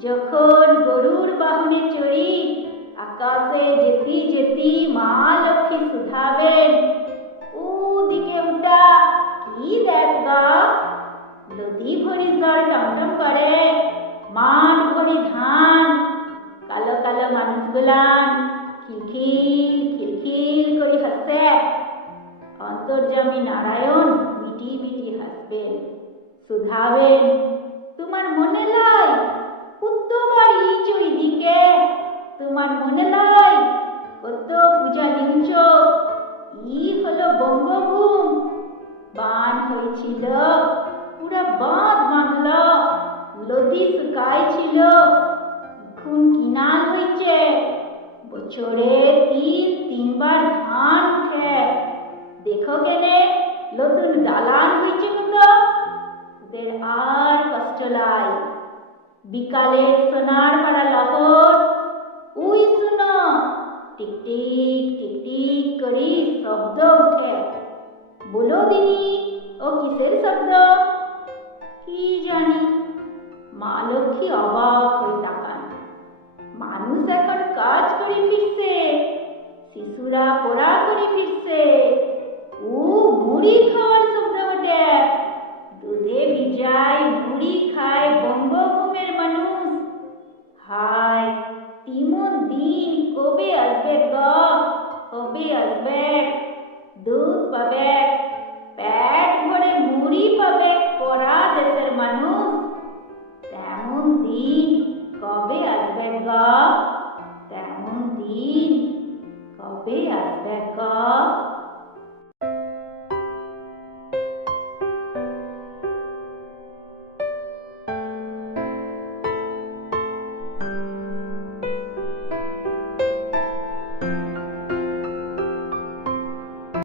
যখন গরুর বাহনে চড়ি, আকাশে যেতি যেতি মা লক্ষ্মী শুধাবেন। ওদিকে উঠা, কি দেখ গা? নদী ভরি জল টমটম করে মাঠ ভরি ধান। কালো কালো মানুষগুলান খিলখিল খিলখিল করে হাসে অন্তর্যামী নারায়ণ মিটি মিটি হাসবেন, শুধাবেন। মনে লয় উত্তমার ইচ দিকে। তোমার মনে লয়, কত পূজা দিনছ ই হলো বঙ্গভূম। বান হয়েছিল, পুরা বাঁধ বাঁধল, নদী শুকাই ছিল। এখন কিনাল হয়েছে, বছরে তিন, তিনবার ধান উঠে। দেখো কেনে, নতুন দালান হয়েছে কত। ওদের আর কষ্ট লাই বিকালে সোনার পাড়া লহর উই শুনো টিক টিক টিক টিক করি শব্দ উঠে বলো দিনি ও কিসের শব্দ কি জানি মা লক্ষ্মী অবাক হয়ে তাকান মানুষ এখন কাজ করে ফিরছে শিশুরা পড়া করে ফিরছে ও মুড়ি খাওয়ার কবে আসবে গ কবে আসবে দুধ পাবে পেট ভরে মুড়ি পাবে পড়া দেশের মানুষ তেমন দিন কবে আসবে গ তেমন দিন কবে আসবে গ